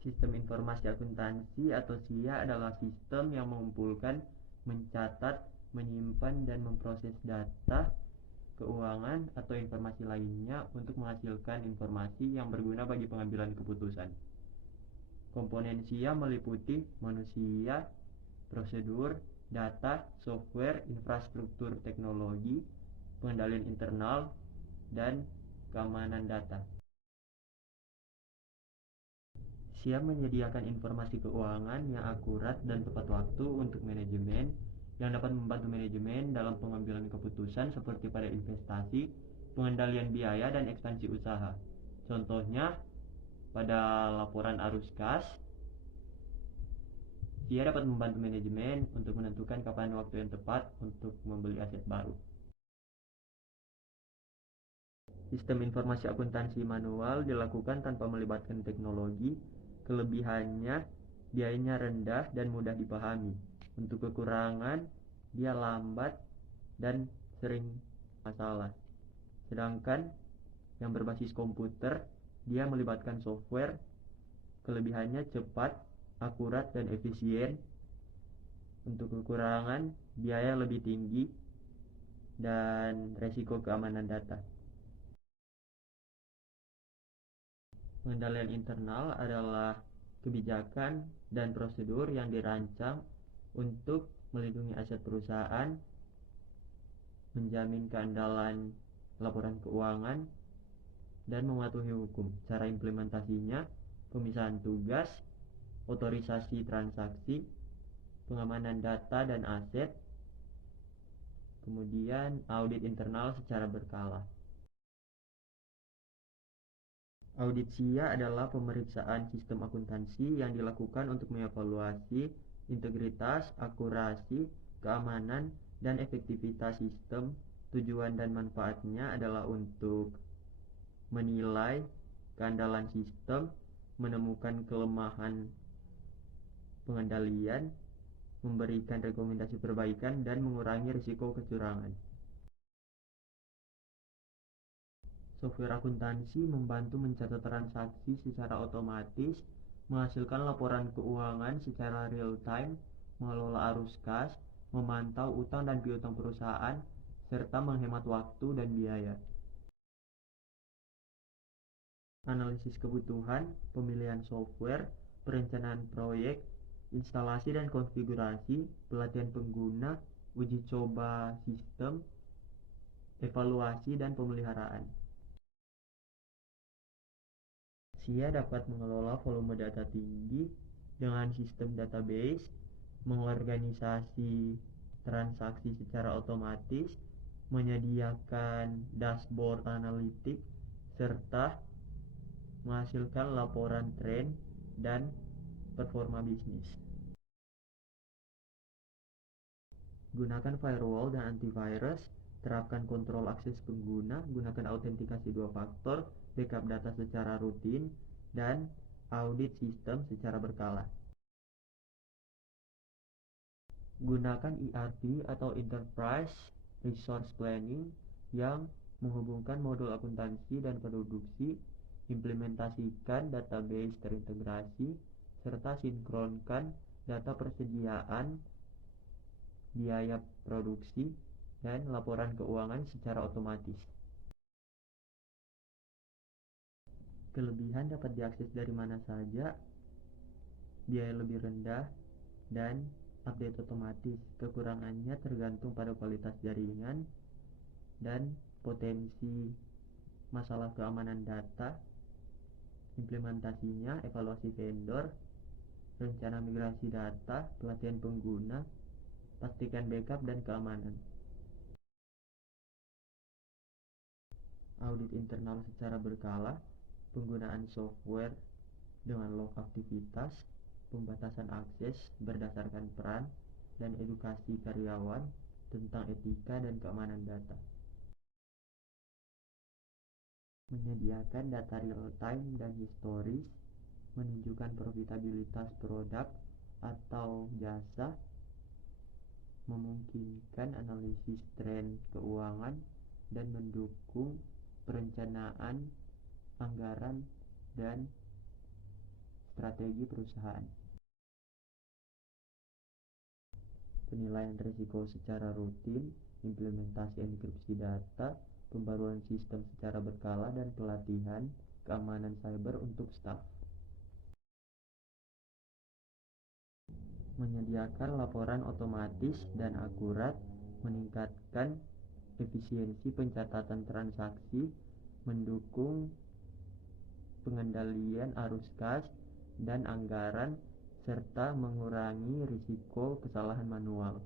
Sistem informasi akuntansi atau SIA adalah sistem yang mengumpulkan, mencatat, menyimpan, dan memproses data keuangan atau informasi lainnya untuk menghasilkan informasi yang berguna bagi pengambilan keputusan. Komponen SIA meliputi manusia, prosedur, data, software, infrastruktur teknologi, pengendalian internal, dan keamanan data. SIA menyediakan informasi keuangan yang akurat dan tepat waktu untuk manajemen yang dapat membantu manajemen dalam pengambilan keputusan seperti pada investasi, pengendalian biaya, dan ekspansi usaha. Contohnya, pada laporan arus kas, SIA dapat membantu manajemen untuk menentukan kapan waktu yang tepat untuk membeli aset baru. Sistem informasi akuntansi manual dilakukan tanpa melibatkan teknologi. Kelebihannya, biayanya rendah dan mudah dipahami. Untuk kekurangan, dia lambat dan sering masalah. Sedangkan yang berbasis komputer, dia melibatkan software. Kelebihannya cepat, akurat, dan efisien. Untuk kekurangan, biaya lebih tinggi dan resiko keamanan data. Pengendalian internal adalah kebijakan dan prosedur yang dirancang untuk melindungi aset perusahaan, menjamin keandalan laporan keuangan, dan mematuhi hukum. Cara implementasinya, pemisahan tugas, otorisasi transaksi, pengamanan data dan aset, kemudian audit internal secara berkala. Audit SIA adalah pemeriksaan sistem akuntansi yang dilakukan untuk mengevaluasi integritas, akurasi, keamanan, dan efektivitas sistem. Tujuan dan manfaatnya adalah untuk menilai keandalan sistem, menemukan kelemahan pengendalian, memberikan rekomendasi perbaikan, dan mengurangi risiko kecurangan. Software akuntansi membantu mencatat transaksi secara otomatis, menghasilkan laporan keuangan secara real-time, mengelola arus kas, memantau utang dan piutang perusahaan, serta menghemat waktu dan biaya. Analisis kebutuhan, pemilihan software, perencanaan proyek, instalasi dan konfigurasi, pelatihan pengguna, uji coba sistem, evaluasi, dan pemeliharaan. SIA dapat mengelola volume data tinggi dengan sistem database, mengorganisasi transaksi secara otomatis, menyediakan dashboard analitik, serta menghasilkan laporan tren dan performa bisnis. Gunakan firewall dan antivirus, terapkan kontrol akses pengguna, gunakan autentikasi 2 faktor, backup data secara rutin, dan audit sistem secara berkala. Gunakan ERP atau Enterprise Resource Planning yang menghubungkan modul akuntansi dan produksi, implementasikan database terintegrasi, serta sinkronkan data persediaan, biaya produksi, dan laporan keuangan secara otomatis. Kelebihan dapat diakses dari mana saja, biaya lebih rendah, dan update otomatis. Kekurangannya tergantung pada kualitas jaringan dan potensi masalah keamanan data. Implementasinya, evaluasi vendor, rencana migrasi data, pelatihan pengguna, pastikan backup dan keamanan. Audit internal secara berkala, penggunaan software dengan log aktivitas, pembatasan akses berdasarkan peran, dan edukasi karyawan tentang etika dan keamanan data. Menyediakan data real-time dan historis, menunjukkan profitabilitas produk atau jasa, memungkinkan analisis tren keuangan, dan mendukung perencanaan anggaran dan strategi perusahaan. Penilaian risiko secara rutin, implementasi enkripsi data, pembaruan sistem secara berkala, dan pelatihan keamanan cyber untuk staf. Menyediakan laporan otomatis dan akurat, meningkatkan efisiensi pencatatan transaksi, mendukung pengendalian arus kas dan anggaran, serta mengurangi risiko kesalahan manual.